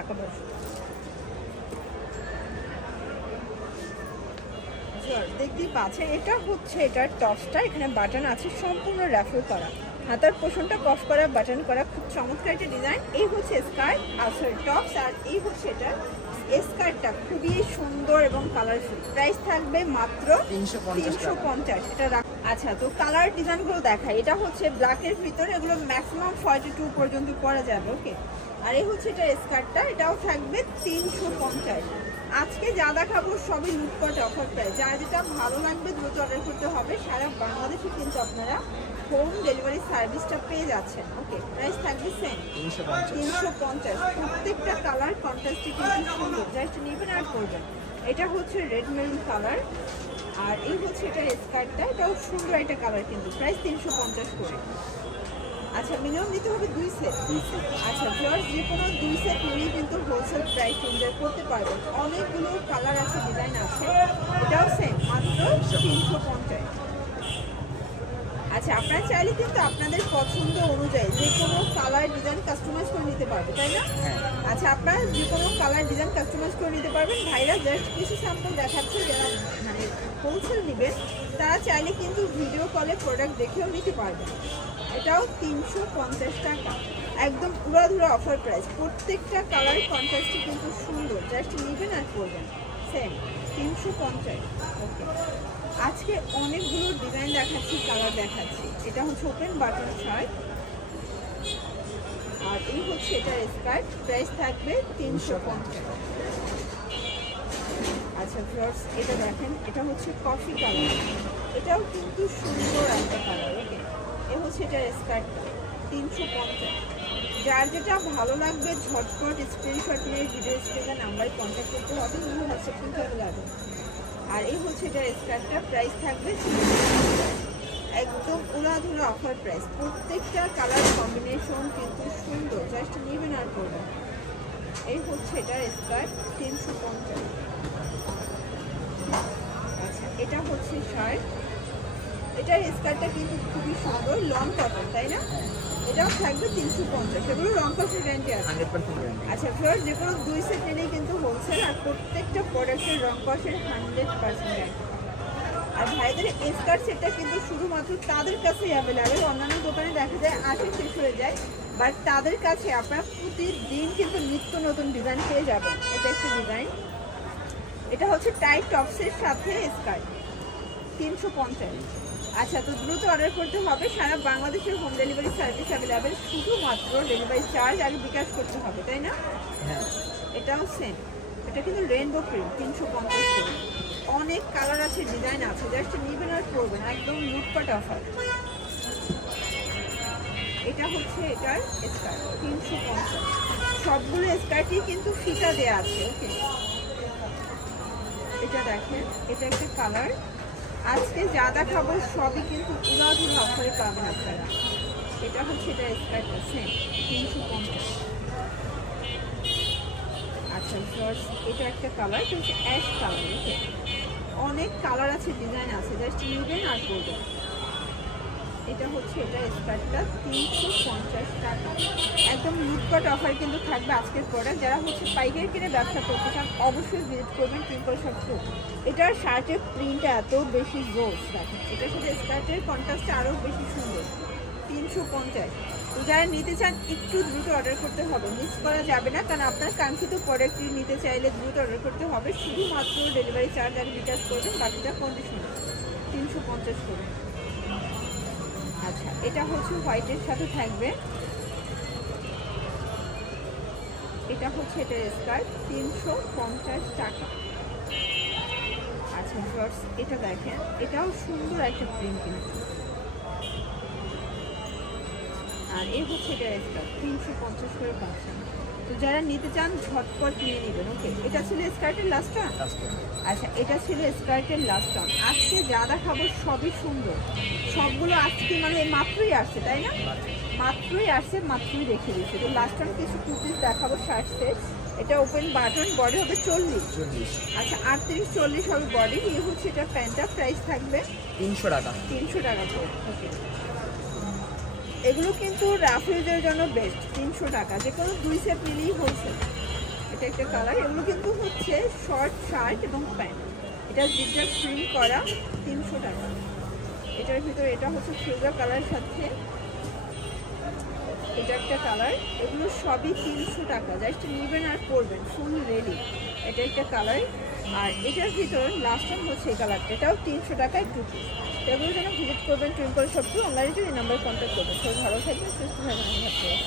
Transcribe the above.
ঢাকাবাসী। দেখতেই পাচ্ছেন এটা হচ্ছে এটার টপসটা, এখানে বাটন আছে সম্পূর্ণ র্যাফেল করা, হাতার পোষণটা কফ করা, বাটন করা, খুব চমৎকার একটা ডিজাইন। এই হচ্ছে স্কার্ট আর টপস, আর এই হচ্ছে এটার স্কার্টটা খুবই সুন্দর এবং কালারফুল। প্রাইস থাকবে মাত্র 350। এটা আচ্ছা, তো কালার ডিজাইনগুলো দেখাই। এটা হচ্ছে ব্ল্যাকের ভিতরে, এগুলো ম্যাক্সিমাম 42 পর্যন্ত পরা যাবে। ওকে, আর এই হচ্ছে এটা স্কার্টটা, এটাও থাকবে 350। আজকে যা দেখাবো সবই লুটপাট অফার প্রাইস, যার যেটা ভালো লাগবে দ্রুত অর্ডার করতে হবে। সারা বাংলাদেশে কিন্তু আপনারা হোম ডেলিভারি সার্ভিসটা পেয়ে যাচ্ছেন। ওকে, প্রাইস থাকবে সেম 350। প্রত্যেকটা কালার কন্ট্রাস্টে কিন্তু সুন্দর, জাস্ট নেবেন আর করবেন। এটা হচ্ছে রেড মেরুন কালার, আর এই হচ্ছে এটা স্কার্টটা, এটাও সুন্দর একটা কালার, কিন্তু প্রাইস 350 করে। আচ্ছা, মিনিমাম নিতে হবে 2 সেট। আচ্ছা ভিউয়ার্স, যে কোনো 2 সেট নিলেই কিন্তু হোলসেল প্রাইস এনজয় করতে পারবেন। অনেকগুলো কালার আছে, ডিজাইন আছে, এটাও সেম মাত্র 350। আচ্ছা, আপনারা চাইলে কিন্তু আপনাদের পছন্দ অনুযায়ী যে কোনো কালার ডিজাইন কাস্টমাইজ করে নিতে পারবেন, তাই না? আচ্ছা, আপনারা যে কোনো কালার ডিজাইন কাস্টমাইজ করে নিতে পারবেন। ভাইরা জাস্ট কিছু স্যাম্পল দেখাচ্ছে, যারা মানে হোলসেল নেবেন তারা চাইলে কিন্তু ভিডিও কলে প্রোডাক্ট দেখেও নিতে পারবেন। এটাও 350 টাকা, একদম উড়াধুরা অফার প্রাইস। প্রত্যেকটা কালার কন্ট্রাস্টে কিন্তু সুন্দর, জাস্ট নেবেন আর করবেন। সেম 350। ওকে, আজকে অনেকগুলো ডিজাইন দেখাচ্ছি, কালার দেখাচ্ছি। এটা হচ্ছে ওপেন বাটন শার্ট, আর এই হচ্ছে এটার স্কার্ট, প্রাইস থাকবে 350। আচ্ছা ভিউয়ার্স, এটা দেখেন, এটা হচ্ছে কফি কালার, এটাও কিন্তু সুন্দর একটা কালার। ওকে, এ হচ্ছে এটার স্কার্টটা 350। যার যেটা ভালো লাগবে ঝটপট স্ক্রিনশট নিয়ে ভিডিও স্ক্রিনে নাম্বারে কন্ট্যাক্ট করতে হবে, হোয়াটসঅ্যাপ কিন্তু লাগবে। আর এই হচ্ছে এটার স্কার্টটা, প্রাইস থাকবে 350। একদম উড়াধুরা অফার প্রাইস। প্রত্যেকটা কালার কম্বিনেশন কিন্তু সুন্দর, জাস্ট নেবেন আর করবেন। এই হচ্ছে এটার স্কার্ট 350। আচ্ছা, এটা হচ্ছে শার্ট, এটার স্কার্টটা কিন্তু খুবই সুন্দর, লং কটন, তাই না? এটাও থাকবে 350। এগুলো রং কষের গ্যারান্টি আছে 100%। আচ্ছা ভিউয়ার্স, যে কোনো 2 সেট নিলেই কিন্তু হোলসেল, আর প্রত্যেকটা প্রোডাক্টের রং কষের 100% গ্যারান্টি। আর ভাইদের স্কার্ট সেটটা কিন্তু শুধুমাত্র তাদের কাছেই অ্যাভেলেবেল, অন্যান্য দোকানে দেখা যায় আসে শেষ হয়ে যায়, বাট তাদের কাছে আপনারা প্রতিদিন কিন্তু নিত্য নতুন ডিজাইন পেয়ে যাবেন। এটা একটা ডিজাইন, এটা হচ্ছে টাইট টপসের সাথে স্কার্ট 350। আচ্ছা, তো দ্রুত অর্ডার করতে হবে। সারা বাংলাদেশের হোম ডেলিভারি সার্ভিস অ্যাভেলেবেল, শুধুমাত্র ডেলিভারি চার্জ আগে বিকাশ করতে হবে, তাই না? হ্যাঁ, এটাও সেম। এটা কিন্তু রেইনবো প্রিন্ট 350 করে। অনেক কালার আছে, ডিজাইন আছে, জাস্ট নিবেন আর করবেন, একদম লুটপাট অফার। এটা হচ্ছে এটার স্কার্ট 350। সবগুলো স্কার্টই কিন্তু ফিতা দেওয়া আছে। ওকে, এটা দেখেন, এটা একটা কালার। আজকে যা দেখাবো সবই কিন্তু উড়াধুরা অফারে পাবেন আপনারা। এটা হচ্ছে এটা স্কার্টটা সেম 350। আচ্ছা ভিউয়ার্স, এটা একটা কালার, এটা হচ্ছে অ্যাশ কালার। ওকে, অনেক কালার আছে, ডিজাইন আছে, জাস্ট নেবেন আর করবেন। এটা হচ্ছে এটা স্কার্টটা 350 টাকা, একদম লুটপাট অফার কিন্তু থাকবে আজকের প্রোডাক্ট। যারা হচ্ছে পাইকারি কিনে ব্যবসা করতে চান অবশ্যই ভিজিট করবেন টিম্পল শপ 2। এটার শার্টের প্রিন্টটা এত বেশি জোস, দেখেন এটার সাথে স্কার্টের কন্ট্রাস্টটা আরও বেশি সুন্দর। 350। তো যারা নিতে চান একটু দ্রুত অর্ডার করতে হবে, মিস করা যাবে না, কারণ আপনার কাঙ্ক্ষিত প্রোডাক্টটি নিতে চাইলে দ্রুত অর্ডার করতে হবে। শুধুমাত্র ডেলিভারি চার্জ আগে বিকাশ করবেন, বাকিটা কন্ডিশন 350 করে। আচ্ছা, এটা হচ্ছে হোয়াইটের সাথে থাকবে, এটা হচ্ছে এটার স্কার্ট 350 টাকা। আচ্ছা ভিউয়ার্স, এটা দেখেন, এটাও সুন্দর একটা প্রিন্ট কিন্তু। আর এই হচ্ছে এটার স্কার্ট 350 করে পাচ্ছেন। তো যারা নিতে চান ঝটপট নিয়ে নেবেন। ওকে, এটা ছিল স্কার্টের লাস্ট টান। আচ্ছা, এটা ছিল স্কার্টের লাস্ট টান। আজকে যা দেখাবো সবই সুন্দর, সবগুলো আজকে মানে মাত্রই আসছে, তাই না? মাত্রই আসছে, মাত্রই রেখে দিয়েছে। তো লাস্ট টান কিছু টু পিস দেখাবো শার্ট সেট। এটা ওপেন বাটন, বডি হবে 40। আচ্ছা, 38-40 হবে বডি। এই হচ্ছে এটা প্যান্টটা, প্রাইস থাকবে 300 টাকা। 300 টাকা করে। ওকে, এগুলো কিন্তু রাফ ইউজের জন্য বেস্ট। 300 টাকা, যে কোনো 2 সেট নিলেই হোলসেল। এটা একটা কালার, এগুলো কিন্তু হচ্ছে শর্ট শার্ট এবং প্যান্ট। এটা জিগজ্যাগ প্রিন্ট করা, 300 টাকা। এটার ভিতরে এটা হচ্ছে ফিরোজা কালারের সাথে এটা একটা কালার, এগুলো সবই 300 টাকা। জাস্ট নেবেন আর পরবেন, ফুল রেডি। এটা একটা কালার। আর এটার ভিতর লাস্ট টাইম হচ্ছে এই কালারটা, এটাও 300 টাকায় 2 পিস। এগুলোর জন্য ভিজিট করবেন টুইঙ্কল শপটি, অনলাইনে এই নাম্বার কন্ট্যাক্ট করবেন। সবাই ভালো থাকবেন, সুস্থ থাকবেন।